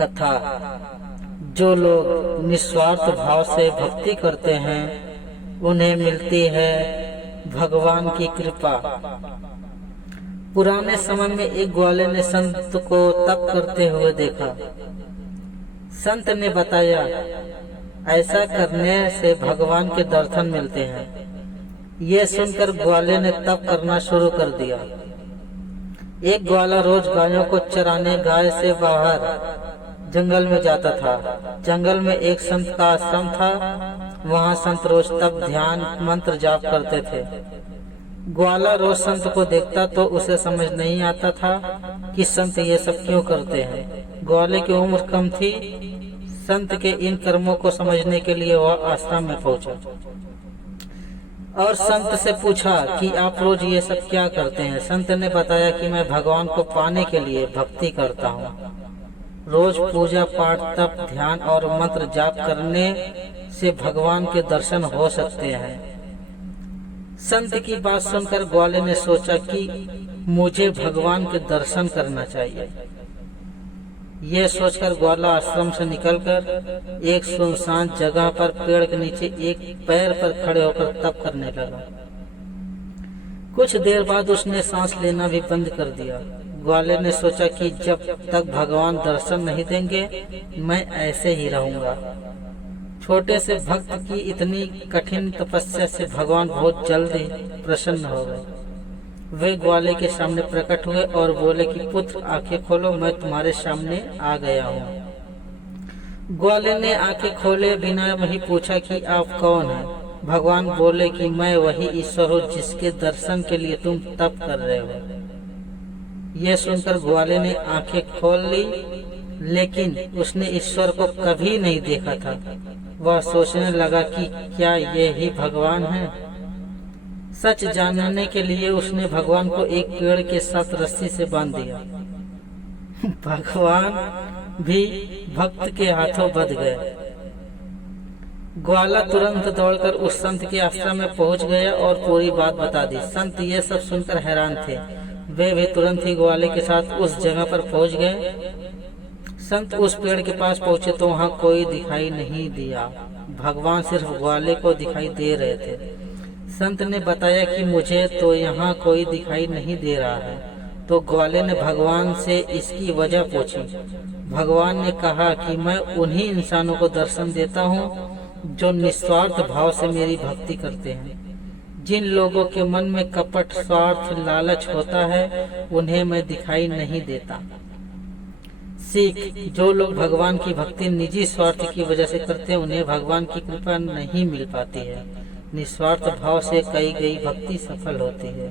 कथा। जो लोग निस्वार्थ भाव से भक्ति करते हैं उन्हें मिलती है भगवान की कृपा। पुराने समय में एक ग्वाले ने संत को तप करते हुए देखा। संत ने बताया, ऐसा करने से भगवान के दर्शन मिलते हैं। ये सुनकर ग्वाले ने तप करना शुरू कर दिया। एक ग्वाला रोज गायों को चराने गाय से बाहर जंगल में जाता था। जंगल में एक संत का आश्रम था। वहाँ संत रोज तप, ध्यान, मंत्र जाप करते थे। ग्वाला रोज संत को देखता तो उसे समझ नहीं आता था कि संत ये सब क्यों करते हैं। ग्वाले की उम्र कम थी। संत के इन कर्मों को समझने के लिए वह आश्रम में पहुंचा और संत से पूछा कि आप रोज ये सब क्या करते हैं। संत ने बताया कि मैं भगवान को पाने के लिए भक्ति करता हूँ। रोज पूजा पाठ, तप, ध्यान और मंत्र जाप करने से भगवान के दर्शन हो सकते हैं। संत की बात सुनकर ग्वाले ने सोचा कि मुझे भगवान के दर्शन करना चाहिए। यह सोचकर ग्वाला आश्रम से निकलकर एक सुनसान जगह पर पेड़ के नीचे एक पैर पर खड़े होकर तप करने लगा। कुछ देर बाद उसने सांस लेना भी बंद कर दिया। ग्वाले ने सोचा कि जब तक भगवान दर्शन नहीं देंगे मैं ऐसे ही रहूंगा। छोटे से भक्त की इतनी कठिन तपस्या से भगवान बहुत जल्दी प्रसन्न हो गए। वे ग्वाले के सामने प्रकट हुए और बोले कि पुत्र, आंखें खोलो, मैं तुम्हारे सामने आ गया हूँ। ग्वाले ने आंखें खोले बिना वही पूछा कि आप कौन हैं। भगवान बोले कि मैं वही ईश्वर हूँ जिसके दर्शन के लिए तुम तप कर रहे हो। यह सुनकर ग्वाले ने आंखें खोल ली, लेकिन उसने ईश्वर को कभी नहीं देखा था। वह सोचने लगा कि क्या ये ही भगवान है। सच जानने के लिए उसने भगवान को एक पेड़ के साथ रस्सी से बांध दिया। भगवान भी भक्त के हाथों बंध गए। ग्वाला तुरंत दौड़कर उस संत के आश्रम में पहुंच गया और पूरी बात बता दी। संत ये सब सुनकर हैरान थे। वे भी तुरंत ही ग्वाले के साथ उस जगह पर पहुंच गए। संत उस पेड़ के पास पहुंचे तो वहां कोई दिखाई नहीं दिया। भगवान सिर्फ ग्वाले को दिखाई दे रहे थे। संत ने बताया कि मुझे तो यहाँ कोई दिखाई नहीं दे रहा है। तो ग्वाले ने भगवान से इसकी वजह पूछी। भगवान ने कहा कि मैं उन्हीं इंसानों को दर्शन देता हूँ जो निस्वार्थ भाव से मेरी भक्ति करते हैं। जिन लोगों के मन में कपट, स्वार्थ, लालच होता है उन्हें मैं दिखाई नहीं देता। सीख, जो लोग भगवान की भक्ति निजी स्वार्थ की वजह से करते हैं उन्हें भगवान की कृपा नहीं मिल पाती है। निस्वार्थ भाव से कई गई भक्ति सफल होती है।